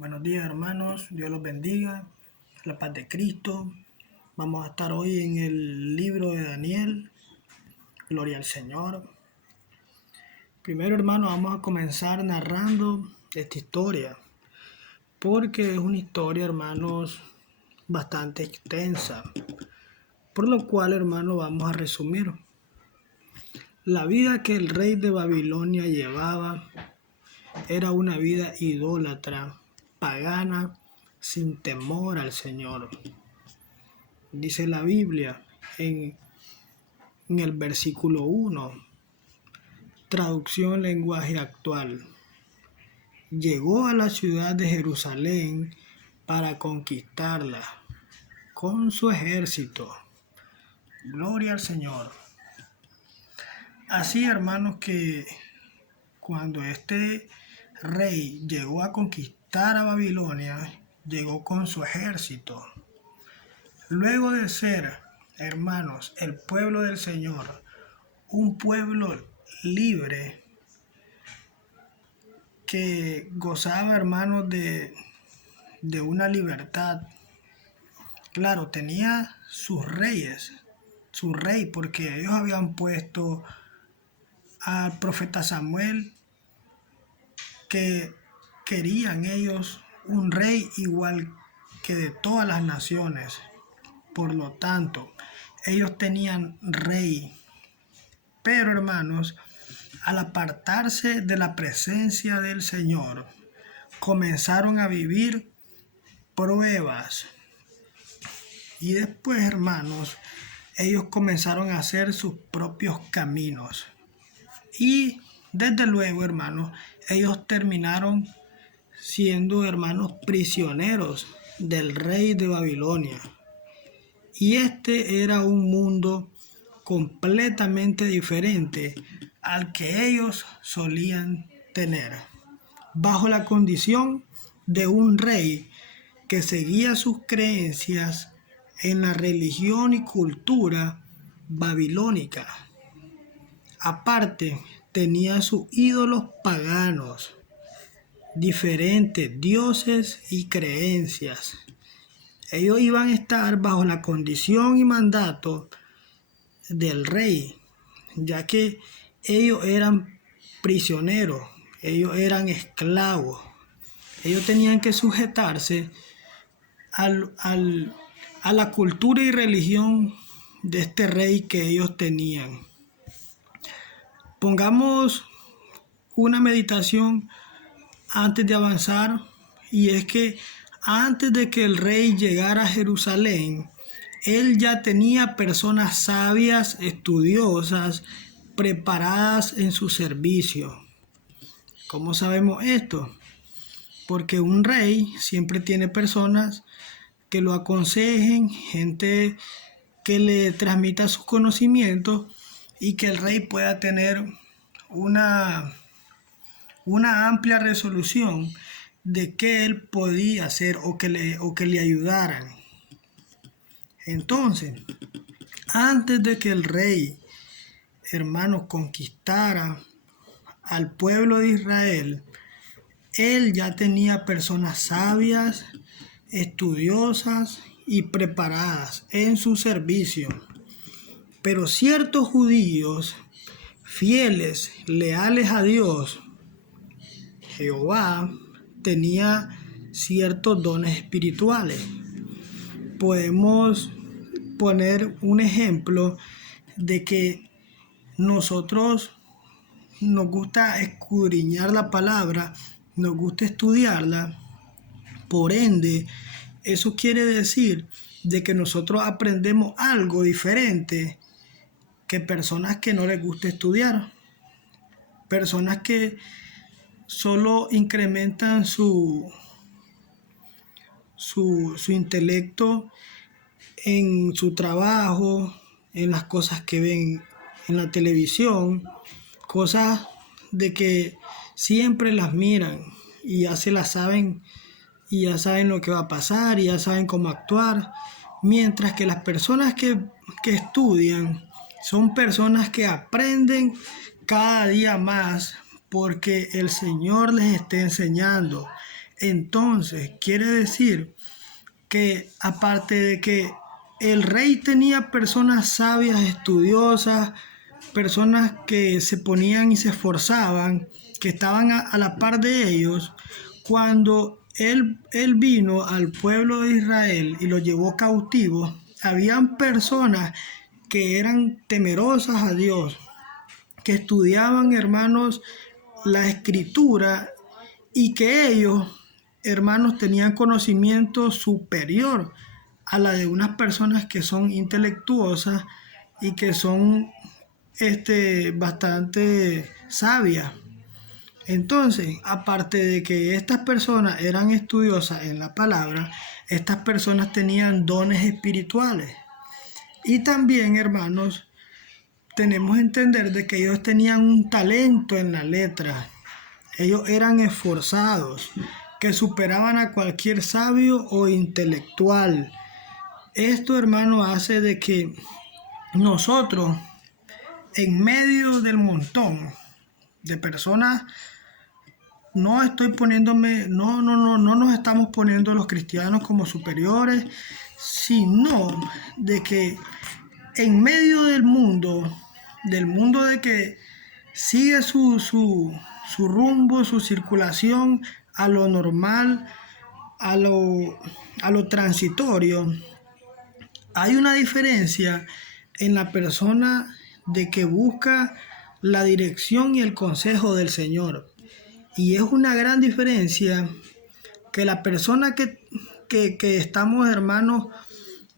Buenos días, hermanos, Dios los bendiga, la paz de Cristo. Vamos a estar hoy en el libro de Daniel, gloria al Señor. Primero, hermanos, vamos a comenzar narrando esta historia, porque es una historia, hermanos, bastante extensa, por lo cual, hermanos, vamos a resumir. La vida que el rey de Babilonia llevaba era una vida idólatra, pagana, sin temor al Señor. Dice la Biblia en el versículo 1, traducción lenguaje actual. Llegó a la ciudad de Jerusalén para conquistarla con su ejército. Gloria al Señor. Así, hermanos, que cuando este rey llegó a conquistar a Babilonia, llegó con su ejército. Luego de ser, hermanos, el pueblo del Señor, un pueblo libre que gozaba, hermanos, de una libertad. Claro, tenía sus reyes, su rey, porque ellos habían puesto al profeta Samuel, que querían ellos un rey igual que de todas las naciones. Por lo tanto, ellos tenían rey. Pero, hermanos, al apartarse de la presencia del Señor, comenzaron a vivir pruebas. Y después, hermanos, ellos comenzaron a hacer sus propios caminos. Y desde luego, hermanos, ellos terminaron siendo, hermanos, prisioneros del rey de Babilonia. Y este era un mundo completamente diferente al que ellos solían tener, bajo la condición de un rey que seguía sus creencias en la religión y cultura babilónica. Aparte, tenía sus ídolos paganos, diferentes dioses y creencias. Ellos iban a estar bajo la condición y mandato del rey, ya que ellos eran prisioneros, ellos eran esclavos. Ellos tenían que sujetarse a la cultura y religión de este rey que ellos tenían. Pongamos una meditación antes de avanzar, y es que antes de que el rey llegara a Jerusalén, él ya tenía personas sabias, estudiosas, preparadas en su servicio. ¿Cómo sabemos esto? Porque un rey siempre tiene personas que lo aconsejen, gente que le transmita sus conocimientos y que el rey pueda tener una amplia resolución de qué él podía hacer o que le ayudaran. Entonces, antes de que el rey, hermanos, conquistara al pueblo de Israel, él ya tenía personas sabias, estudiosas y preparadas en su servicio. Pero ciertos judíos, fieles, leales a Dios, Jehová, tenía ciertos dones espirituales. Podemos poner un ejemplo de que nosotros nos gusta escudriñar la palabra, nos gusta estudiarla. Por ende, eso quiere decir de que nosotros aprendemos algo diferente que personas que no les gusta estudiar, personas que solo incrementan su intelecto en su trabajo, en las cosas que ven en la televisión, cosas de que siempre las miran y ya se las saben, y ya saben lo que va a pasar y ya saben cómo actuar, mientras que las personas que estudian son personas que aprenden cada día más porque el Señor les está enseñando. Entonces, quiere decir que aparte de que el rey tenía personas sabias, estudiosas, personas que se ponían y se esforzaban, que estaban a la par de ellos, cuando él vino al pueblo de Israel y lo llevó cautivo, habían personas que eran temerosas a Dios, que estudiaban, hermanos, la escritura y que ellos, hermanos, tenían conocimiento superior a la de unas personas que son intelectuosas y que son bastante sabias. Entonces, aparte de que estas personas eran estudiosas en la palabra, estas personas tenían dones espirituales. Y también, hermanos, tenemos que entender de que ellos tenían un talento en la letra. Ellos eran esforzados, que superaban a cualquier sabio o intelectual. Esto, hermano, hace de que nosotros, en medio del montón de personas, no nos estamos poniendo los cristianos como superiores, sino de que en medio del mundo de que sigue su rumbo, su circulación a lo normal, a lo transitorio, hay una diferencia en la persona de que busca la dirección y el consejo del Señor. Y es una gran diferencia que la persona que estamos, hermanos,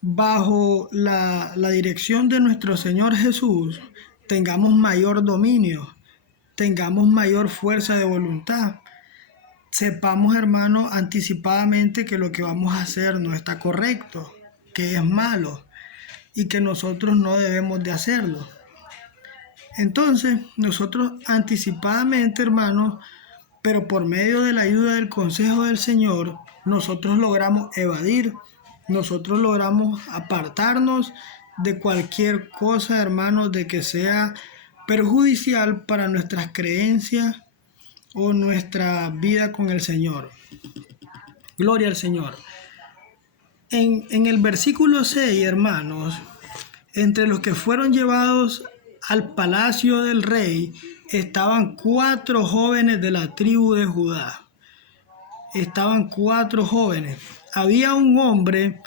bajo la dirección de nuestro Señor Jesús, tengamos mayor dominio, tengamos mayor fuerza de voluntad. Sepamos, hermanos, anticipadamente que lo que vamos a hacer no está correcto, que es malo y que nosotros no debemos de hacerlo. Entonces, nosotros anticipadamente, hermanos, pero por medio de la ayuda del consejo del Señor, nosotros logramos evadir, nosotros logramos apartarnos de cualquier cosa, hermanos, de que sea perjudicial para nuestras creencias o nuestra vida con el Señor. Gloria al Señor. En el versículo 6, hermanos, entre los que fueron llevados al palacio del rey, estaban 4 jóvenes de la tribu de Judá. Estaban 4 jóvenes. Había un hombre,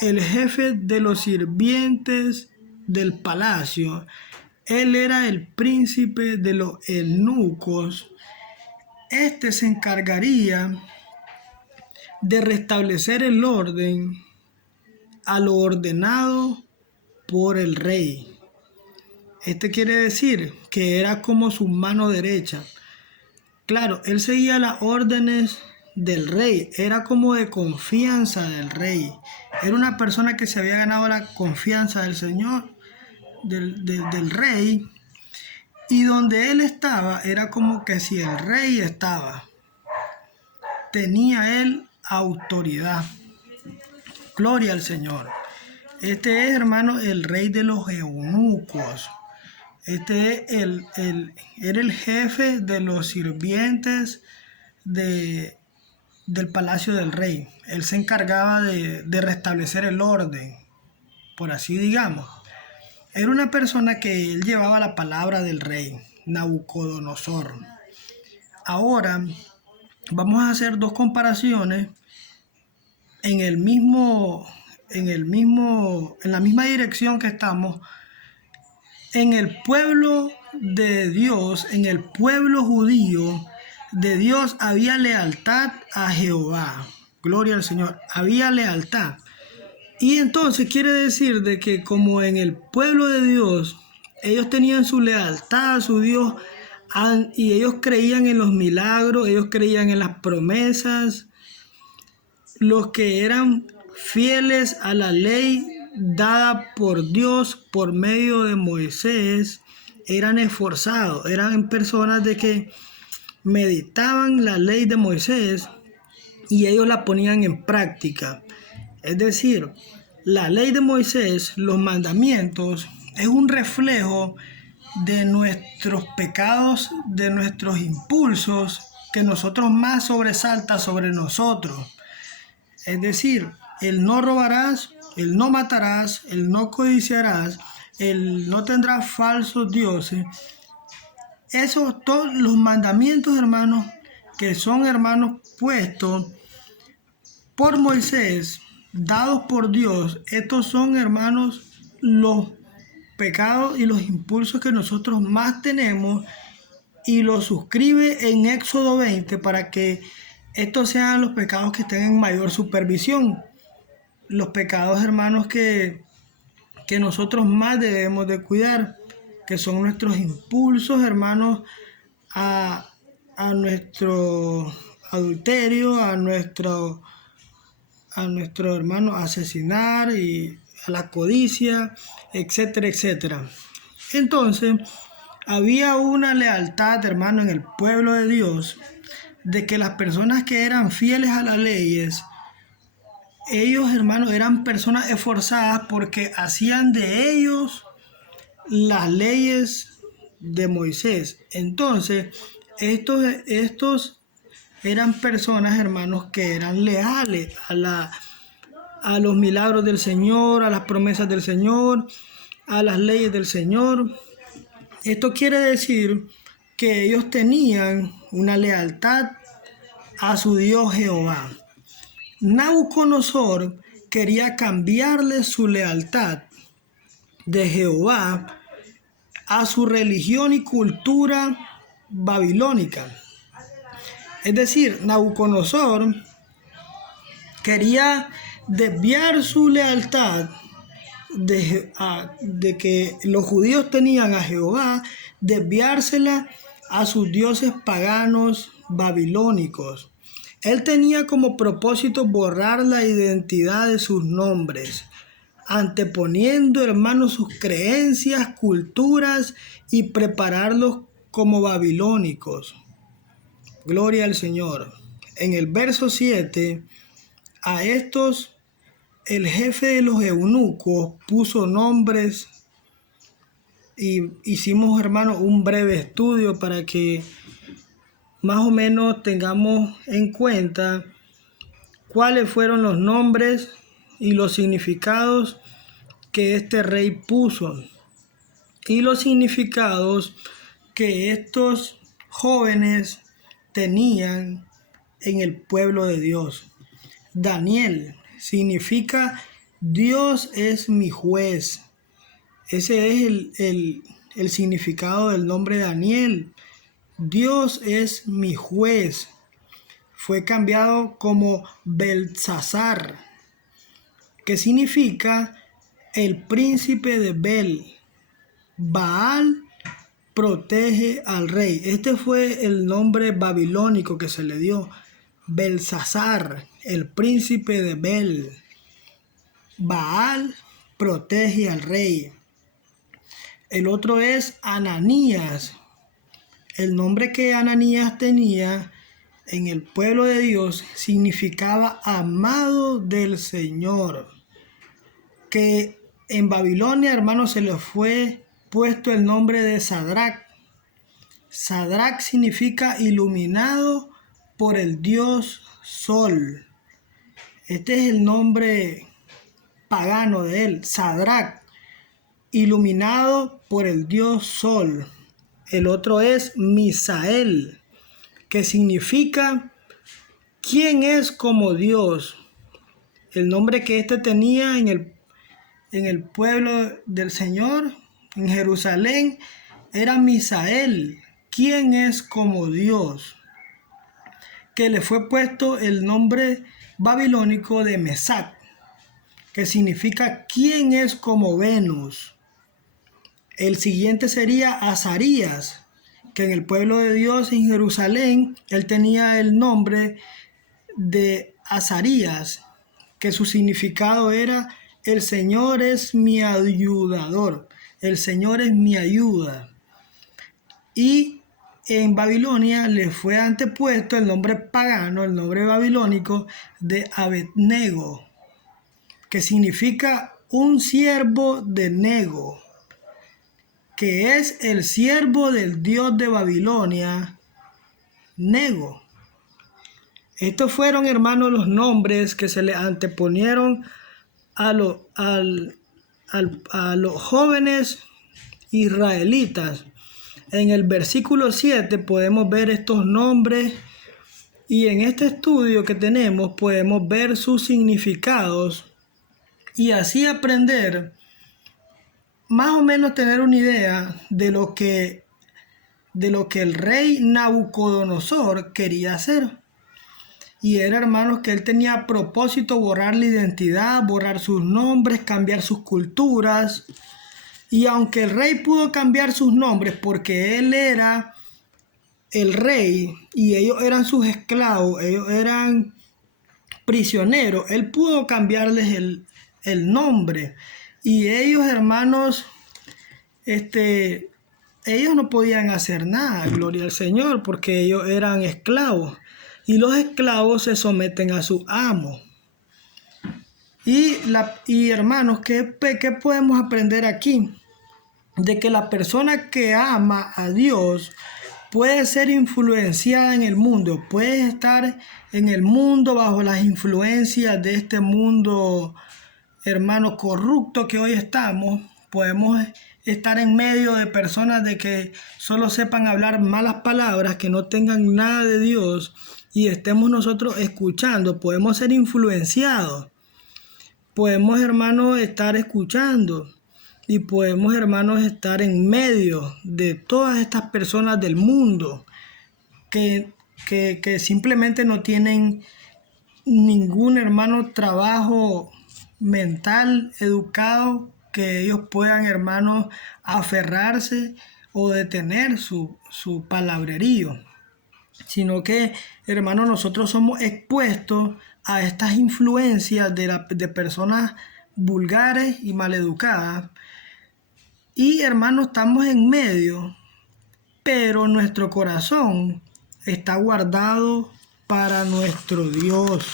el jefe de los sirvientes del palacio. Él era el príncipe de los eunucos. Este se encargaría de restablecer el orden a lo ordenado por el rey. Quiere decir que era como su mano derecha. Claro, él seguía las órdenes del rey, era como de confianza del rey. Era una persona que se había ganado la confianza del Señor, del rey, y donde él estaba era como que si el rey estaba, tenía él autoridad. Gloria al Señor. Es, hermano, el rey de los eunucos. Era el jefe de los sirvientes del palacio del rey. Él se encargaba de restablecer el orden, por así digamos. Era una persona que él llevaba la palabra del rey, Nabucodonosor. Ahora vamos a hacer 2 comparaciones en la misma dirección que estamos. En el pueblo de Dios, en el pueblo judío de Dios, había lealtad a Jehová. Gloria al Señor, había lealtad. Y entonces quiere decir de que como en el pueblo de Dios, ellos tenían su lealtad a su Dios y ellos creían en los milagros, ellos creían en las promesas. Los que eran fieles a la ley dada por Dios por medio de Moisés eran esforzados, eran personas de que meditaban la ley de Moisés y ellos la ponían en práctica. Es decir, la ley de Moisés, los mandamientos, es un reflejo de nuestros pecados, de nuestros impulsos, que nosotros más sobresalta sobre nosotros. Es decir, el no robarás, el no matarás, el no codiciarás, el no tendrás falsos dioses. Esos todos los mandamientos, hermanos, que son, hermanos, puestos por Moisés, dados por Dios. Estos son, hermanos, los pecados y los impulsos que nosotros más tenemos, y los suscribe en Éxodo 20 para que estos sean los pecados que estén en mayor supervisión. Los pecados, hermanos, que nosotros más debemos de cuidar, que son nuestros impulsos, hermanos, a nuestro adulterio, a nuestro hermano asesinar, y a la codicia, etcétera, etcétera. Entonces, había una lealtad, hermano, en el pueblo de Dios, de que las personas que eran fieles a las leyes, ellos, hermanos, eran personas esforzadas porque hacían de ellos las leyes de Moisés. Entonces, estos eran personas, hermanos, que eran leales a los milagros del Señor, a las promesas del Señor, a las leyes del Señor. Esto quiere decir que ellos tenían una lealtad a su Dios Jehová. Nabucodonosor quería cambiarle su lealtad de Jehová a su religión y cultura babilónica. Es decir, Nabucodonosor quería desviar su lealtad de que los judíos tenían a Jehová, desviársela a sus dioses paganos babilónicos. Él tenía como propósito borrar la identidad de sus nombres, anteponiendo, hermanos, sus creencias, culturas, y prepararlos como babilónicos. Gloria al Señor. En el verso 7, a estos el jefe de los eunucos puso nombres, y hicimos, hermanos, un breve estudio para que más o menos tengamos en cuenta cuáles fueron los nombres y los significados que este rey puso, y los significados que estos jóvenes tenían en el pueblo de Dios. Daniel significa Dios es mi juez. Ese es el significado del nombre Daniel. Dios es mi juez. Fue cambiado como Belsasar, que significa el príncipe de Bel. Baal protege al rey. Este fue el nombre babilónico que se le dio. Belsasar, el príncipe de Bel. Baal protege al rey. El otro es Ananías. El nombre que Ananías tenía en el pueblo de Dios significaba amado del Señor. Que en Babilonia, hermanos, se le fue puesto el nombre de Sadrach. Sadrach significa iluminado por el Dios Sol. Este es el nombre pagano de él, Sadrach, iluminado por el Dios Sol. El otro es Misael, que significa ¿quién es como Dios? El nombre que este tenía en el pueblo del Señor, en Jerusalén, era Misael, ¿quién es como Dios? Que le fue puesto el nombre babilónico de Mesac, que significa ¿quién es como Venus? El siguiente sería Azarías, que en el pueblo de Dios en Jerusalén, él tenía el nombre de Azarías, que su significado era el Señor es mi ayudador, el Señor es mi ayuda. Y en Babilonia le fue antepuesto el nombre pagano, el nombre babilónico de Abednego, que significa un siervo de Nego, que es el siervo del dios de Babilonia, Nego. Estos fueron, hermanos, los nombres que se le anteponieron a los jóvenes israelitas. En el versículo 7 podemos ver estos nombres, y en este estudio que tenemos podemos ver sus significados y así aprender, más o menos tener una idea de lo que el rey Nabucodonosor quería hacer. Y era, hermanos, que él tenía a propósito borrar la identidad, borrar sus nombres, cambiar sus culturas. Y aunque el rey pudo cambiar sus nombres porque él era el rey y ellos eran sus esclavos, ellos eran prisioneros, él pudo cambiarles el nombre. Y ellos, hermanos, ellos no podían hacer nada, gloria al Señor, porque ellos eran esclavos. Y los esclavos se someten a su amo. Y hermanos, ¿qué podemos aprender aquí? De que la persona que ama a Dios puede ser influenciada en el mundo, puede estar en el mundo bajo las influencias de este mundo, hermano, corrupto que hoy estamos. Podemos estar en medio de personas de que solo sepan hablar malas palabras, que no tengan nada de Dios, y estemos nosotros escuchando. Podemos ser influenciados, podemos, hermanos, estar escuchando, y podemos, hermanos, estar en medio de todas estas personas del mundo que simplemente no tienen ningún, hermano, trabajo mental, educado, que ellos puedan, hermanos, aferrarse o detener su palabrerío, sino que, hermanos, nosotros somos expuestos a estas influencias de personas vulgares y maleducadas. Y, hermanos, estamos en medio, pero nuestro corazón está guardado para nuestro Dios.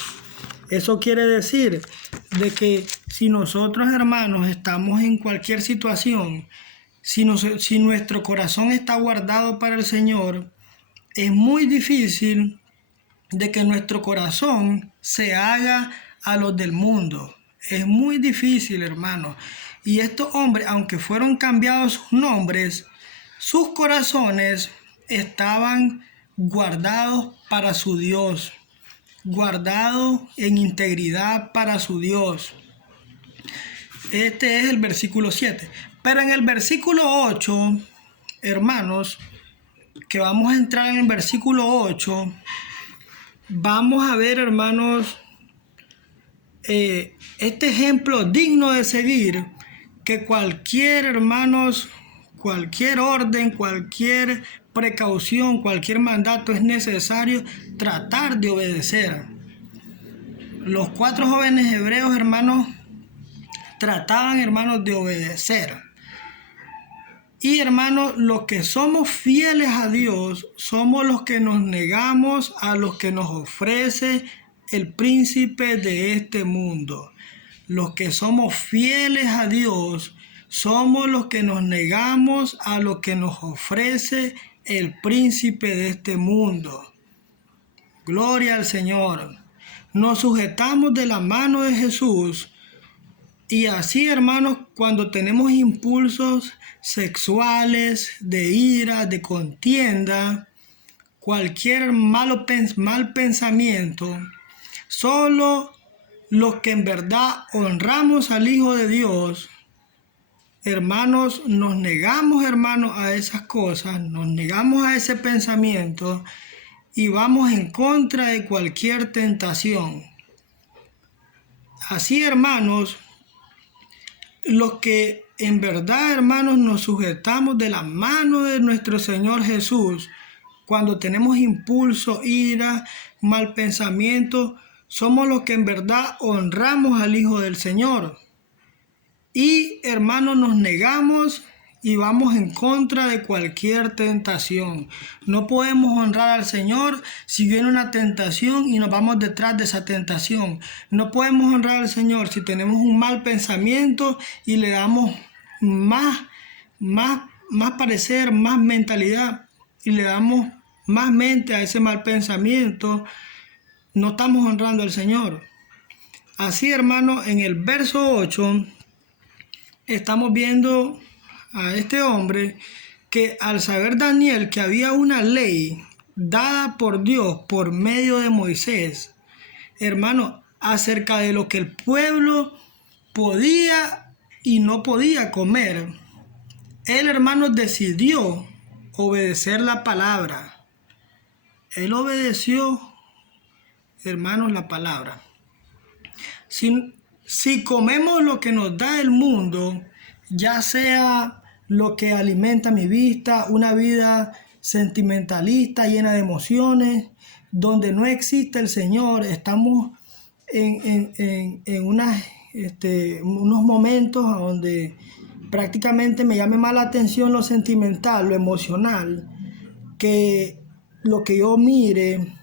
Eso quiere decir de que si nosotros, hermanos, estamos en cualquier situación, si nuestro corazón está guardado para el Señor, es muy difícil de que nuestro corazón se haga a los del mundo. Es muy difícil, hermanos. Y estos hombres, aunque fueron cambiados sus nombres, sus corazones estaban guardados para su Dios, guardados en integridad para su Dios. Este es el versículo 7. Pero en el versículo 8, hermanos, que vamos a entrar en el versículo 8, vamos a ver, hermanos, este ejemplo digno de seguir, que cualquier, hermanos, cualquier orden, cualquier precaución, cualquier mandato es necesario tratar de obedecer. Los 4 jóvenes hebreos, hermanos, trataban, hermanos, de obedecer. Y, hermanos, los que somos fieles a Dios somos los que nos negamos a los que nos ofrece el príncipe de este mundo. Los que somos fieles a Dios somos los que nos negamos a lo que nos ofrece el príncipe de este mundo. Gloria al Señor. Nos sujetamos de la mano de Jesús. Y así, hermanos, cuando tenemos impulsos sexuales, de ira, de contienda, cualquier mal pensamiento, solo los que en verdad honramos al Hijo de Dios, hermanos, nos negamos, hermanos, a esas cosas, nos negamos a ese pensamiento y vamos en contra de cualquier tentación. Así, hermanos, los que en verdad, hermanos, nos sujetamos de la mano de nuestro Señor Jesús, cuando tenemos impulso, ira, mal pensamiento, somos los que en verdad honramos al Hijo del Señor. Y, hermanos, nos negamos y vamos en contra de cualquier tentación. No podemos honrar al Señor si viene una tentación y nos vamos detrás de esa tentación. No podemos honrar al Señor si tenemos un mal pensamiento y le damos más parecer, más mentalidad y le damos más mente a ese mal pensamiento, no estamos honrando al Señor. Así, hermano, en el verso 8 estamos viendo a este hombre que al saber Daniel que había una ley dada por Dios por medio de Moisés, hermano, acerca de lo que el pueblo podía y no podía comer, él, hermano, decidió obedecer la palabra. Él obedeció, hermanos, la palabra. Si comemos lo que nos da el mundo, ya sea lo que alimenta mi vista, una vida sentimentalista, llena de emociones, donde no existe el Señor, estamos en unos momentos donde prácticamente me llame más la atención lo sentimental, lo emocional, que lo que yo mire.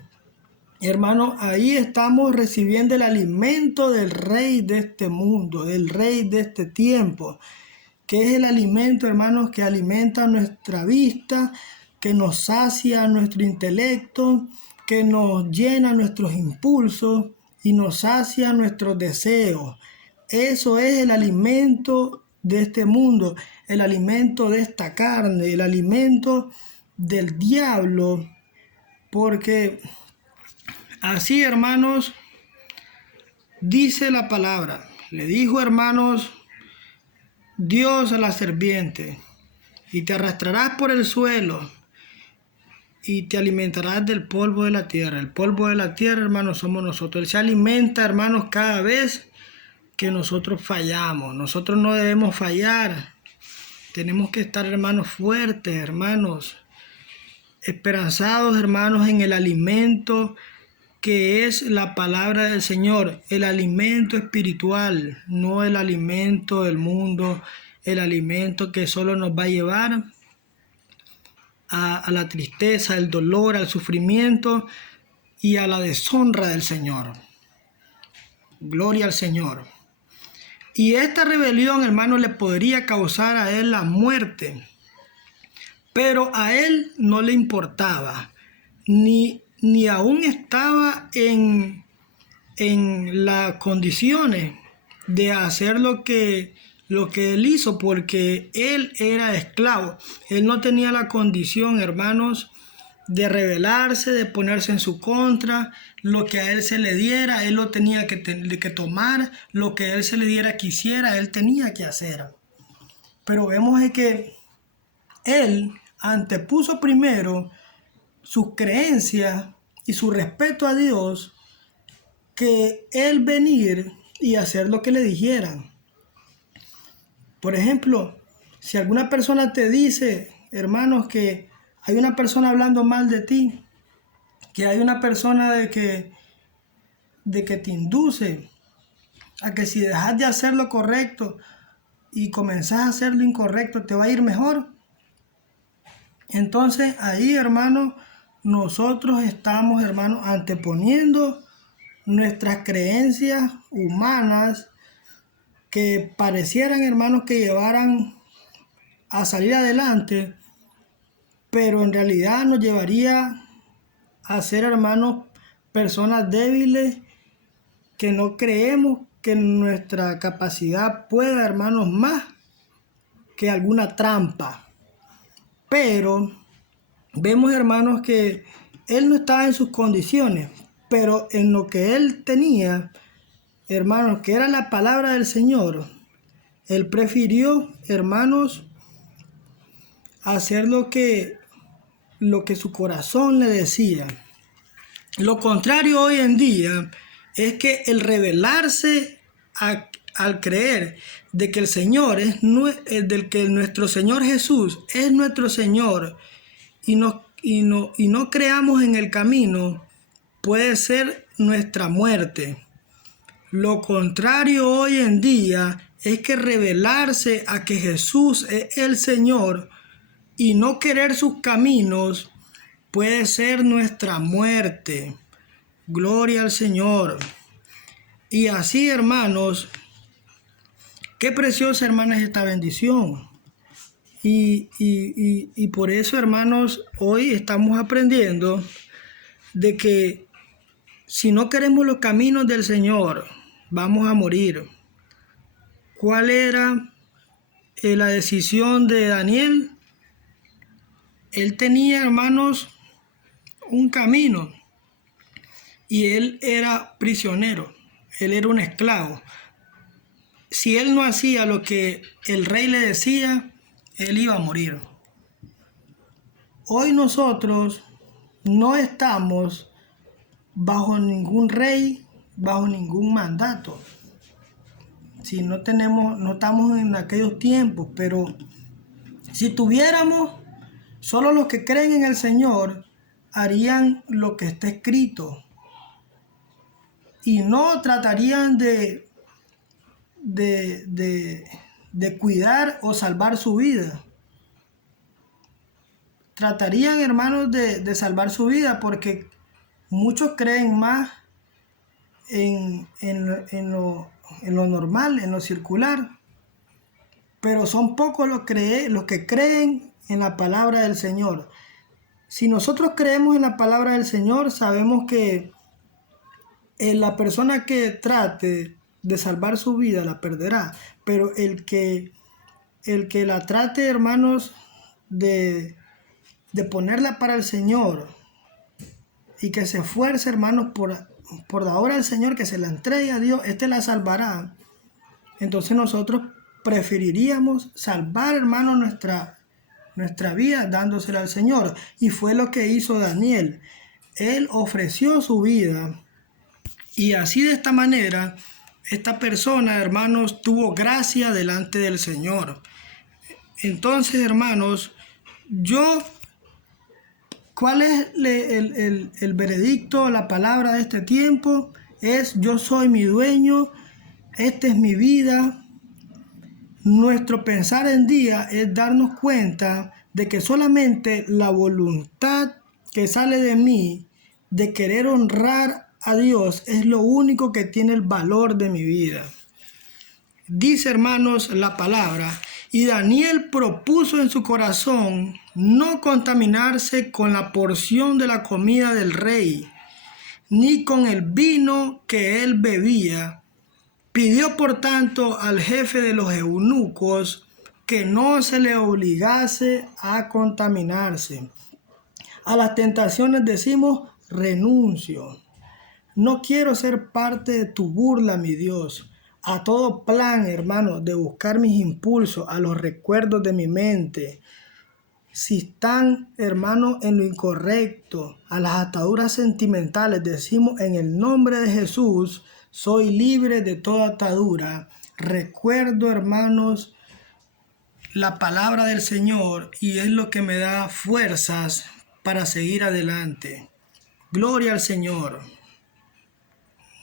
Hermano, ahí estamos recibiendo el alimento del rey de este mundo, del rey de este tiempo, que es el alimento, hermanos, que alimenta nuestra vista, que nos sacia nuestro intelecto, que nos llena nuestros impulsos y nos sacia nuestros deseos. Eso es el alimento de este mundo, el alimento de esta carne, el alimento del diablo, porque así, hermanos, dice la palabra. Le dijo, hermanos, Dios a la serpiente, y te arrastrarás por el suelo y te alimentarás del polvo de la tierra. El polvo de la tierra, hermanos, somos nosotros. Él se alimenta, hermanos, cada vez que nosotros fallamos. Nosotros no debemos fallar. Tenemos que estar, hermanos, fuertes, hermanos, esperanzados, hermanos, en el alimento que es la palabra del Señor, el alimento espiritual, no el alimento del mundo, el alimento que solo nos va a llevar a la tristeza, al dolor, al sufrimiento y a la deshonra del Señor. Gloria al Señor. Y esta rebelión, hermano, le podría causar a él la muerte, pero a él no le importaba, ni aún estaba en las condiciones de hacer lo que él hizo, porque él era esclavo. Él no tenía la condición, hermanos, de rebelarse, de ponerse en su contra. Lo que a él se le diera, él lo tenía que tomar. Lo que a él se le diera quisiera, él tenía que hacer. Pero vemos que él antepuso primero sus creencias y su respeto a Dios, que él venir y hacer lo que le dijeran. Por ejemplo, si alguna persona te dice, hermanos, que hay una persona hablando mal de ti, que hay una persona de que te induce a que si dejas de hacer lo correcto y comenzás a hacer lo incorrecto, te va a ir mejor. Entonces ahí, hermanos, nosotros estamos, hermanos, anteponiendo nuestras creencias humanas que parecieran, hermanos, que llevaran a salir adelante, pero en realidad nos llevaría a ser, hermanos, personas débiles que no creemos que nuestra capacidad pueda, hermanos, más que alguna trampa. Pero vemos, hermanos, que él no estaba en sus condiciones, pero en lo que él tenía, hermanos, que era la palabra del Señor, él prefirió, hermanos, hacer lo que su corazón le decía. Lo contrario hoy en día es que el rebelarse al creer de que el Señor del que nuestro Señor Jesús es nuestro Señor y no creamos en el camino, puede ser nuestra muerte. Lo contrario hoy en día es que rebelarse a que Jesús es el Señor y no querer sus caminos puede ser nuestra muerte. Gloria al Señor. Y así, hermanos, qué preciosa, hermanas, esta bendición. Y por eso, hermanos, hoy estamos aprendiendo de que si no queremos los caminos del Señor, vamos a morir. ¿Cuál era la decisión de Daniel? Él tenía, hermanos, un camino y él era prisionero, él era un esclavo. Si él no hacía lo que el rey le decía, él iba a morir. Hoy nosotros no estamos bajo ningún rey, bajo ningún mandato. Si no estamos en aquellos tiempos, pero si tuviéramos, solo los que creen en el Señor harían lo que está escrito y no tratarían de cuidar o salvar su vida. Tratarían, hermanos, de salvar su vida, porque muchos creen más en lo normal, en lo circular, pero son pocos los que creen en la palabra del Señor. Si nosotros creemos en la palabra del Señor, sabemos que la persona que trate de salvar su vida la perderá, pero el que la trate, hermanos, de ponerla para el Señor y que se esfuerce, hermanos, por la obra del Señor, que se la entregue a Dios, la salvará. Entonces nosotros preferiríamos salvar, hermanos, nuestra vida dándosela al Señor. Y fue lo que hizo Daniel. Él ofreció su vida. Y así, de esta manera, esta persona, hermanos, tuvo gracia delante del Señor. Entonces, hermanos, ¿cuál es el veredicto, la palabra de este tiempo? Yo soy mi dueño, esta es mi vida. Nuestro pensar en día es darnos cuenta de que solamente la voluntad que sale de mí de querer honrar a Dios es lo único que tiene el valor de mi vida. Dice, hermanos, la palabra: y Daniel propuso en su corazón no contaminarse con la porción de la comida del rey, ni con el vino que él bebía. Pidió, por tanto, al jefe de los eunucos que no se le obligase a contaminarse. A las tentaciones decimos: renuncio. No quiero ser parte de tu burla, mi Dios. A todo plan, hermano, de buscar mis impulsos, a los recuerdos de mi mente. Si están, hermano, en lo incorrecto, a las ataduras sentimentales, decimos: en el nombre de Jesús, soy libre de toda atadura. Recuerdo, hermanos, la palabra del Señor y es lo que me da fuerzas para seguir adelante. Gloria al Señor.